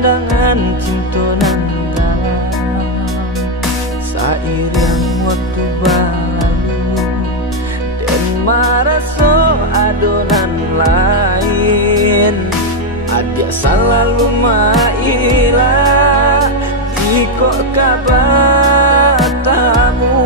pandangan cinta nan dalam sairing waktu berlalu dan maraso adonan lain adia selalu maila jika kabatamu.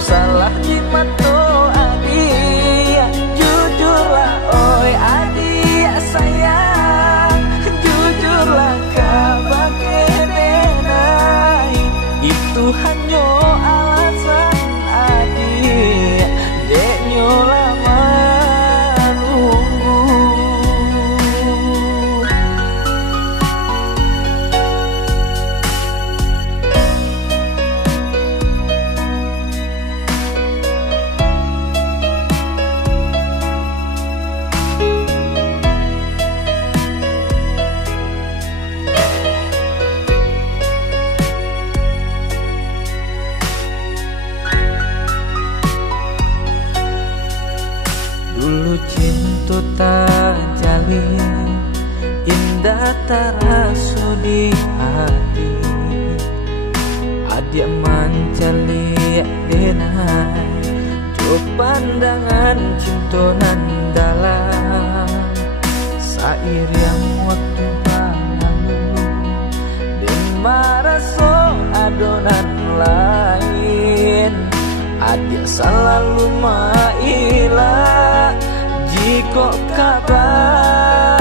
Salah di mata adik, jujurlah oi adik sayang, jujurlah kabar kenai. Itu hanya alasan adik, deknya lama nunggu. Dulu cinta tak jalin, indah tarasu di hati. Adik mencari denai, jauh pandangan cinta nan dalam sairing waktu berlalu dan maraso adonan lain adik selalu maila jika kabar